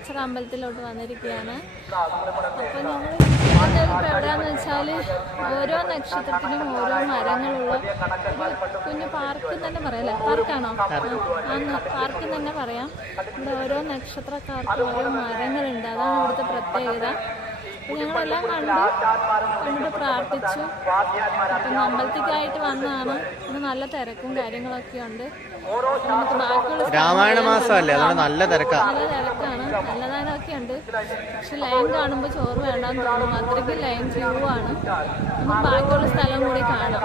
ഓച്ചിറ അമ്പലത്തിലോട്ട് വന്നിരിക്കുകയാണ്. അപ്പോൾ ഞങ്ങൾ ഇപ്പോൾ എവിടെയാണെന്ന് വെച്ചാൽ ഓരോ നക്ഷത്രത്തിനും ഓരോ മരങ്ങളുള്ള കുഞ്ഞു പാർക്ക് തന്നെ പറയാം അല്ലേ? പാർക്കാണോ? പാർക്ക് തന്നെ പറയാം. ഇവിടെ ഓരോ നക്ഷത്രക്കാർക്കും ഓരോ മരങ്ങളുണ്ട്. അതാണ് ഇവിടുത്തെ പ്രത്യേകത. ഞങ്ങളെല്ലാം കണ്ടിട്ട് പ്രാർത്ഥിച്ചു. അപ്പം അമ്പലത്തിലേക്കായിട്ട് വന്നതാണ്. ഇന്ന് നല്ല തിരക്കും കാര്യങ്ങളൊക്കെ ഉണ്ട്. നമുക്ക് ബാക്കിയുള്ള രാമായണ മാസമല്ലേ, അതുകൊണ്ട് നല്ല തിരക്കാണ്. നല്ലതാനൊക്കെ ഉണ്ട്. പക്ഷെ ലൈൻ കാണുമ്പോൾ ചോറ് വേണ്ടാന്ന് തോന്നും. അത്രയ്ക്ക് ലൈൻ ക്യൂ ആണ്. നമുക്ക് ബാക്കിയുള്ള സ്ഥലം കൂടി കാണാം.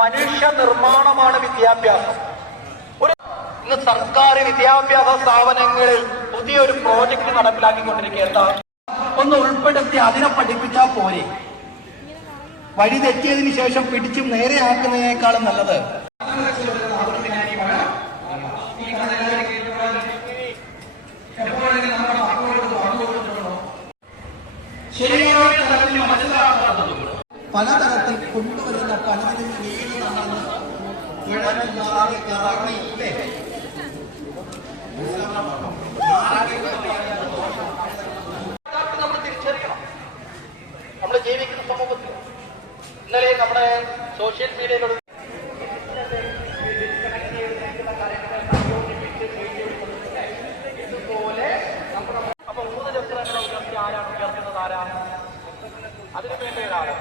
മനുഷ്യ നിർമ്മാണമാണ് വിദ്യാഭ്യാസം. ഇന്ന് സർക്കാർ വിദ്യാഭ്യാസ സ്ഥാപനങ്ങളിൽ പുതിയൊരു പ്രോജക്റ്റ് നടപ്പിലാക്കിക്കൊണ്ടിരിക്കുക. ഒന്ന് ഉൾപ്പെടുത്തി അതിനെ പഠിപ്പിച്ചാൽ പോരെ. വഴി തെറ്റിയതിനു ശേഷം പിടിച്ചും നേരെയാക്കുന്നതിനേക്കാളും നല്ലത് ശരിയായ തലത്തിൽ മനസ്സിലാക്കാത്തതും പലതരത്തിൽ കൊണ്ടുവരുന്ന പലതിനും നമ്മൾ തിരിച്ചറിയണം. നമ്മൾ ജീവിക്കുന്ന സമൂഹത്തിൽ ഇന്നലെ നമ്മുടെ സോഷ്യൽ മീഡിയയിലൂടെ ഇതുപോലെ അപ്പൊ 3 ചക്രങ്ങളെ ഉയർത്തി ആരാണ് ഉയർത്തുന്നത്? ആരാണ് അതിനു വേണ്ട ഒരാള്?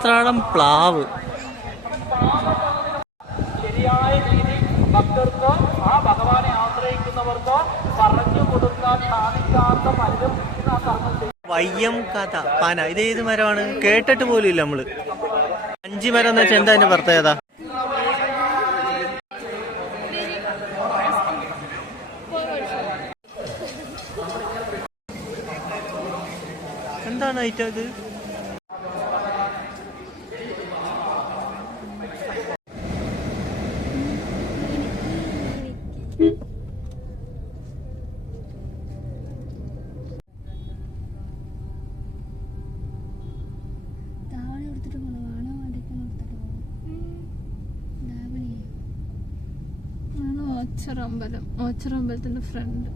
ഉത്രാടം പ്ലാവ് ശരിയായ രീതി ഭക്തർക്ക് ആ ഭഗവാനെ ആശ്രയിക്കുന്നവർക്ക് പറഞ്ഞു കൊടുക്കാൻ സാധിക്കാത്ത പലരും വയ്യം കഥ പന. ഇത് ഏത് മരമാണ്? കേട്ടിട്ട് പോലും ഇല്ല നമ്മള്. 5 മരം എന്ന് വെച്ചാൽ എന്താ അതിന്റെ പ്രത്യേകത? എന്താണ് ഐറ്റം ഇത്? ഓച്ചിറ അമ്പലത്തിന്റെ ഫ്രണ്ട്.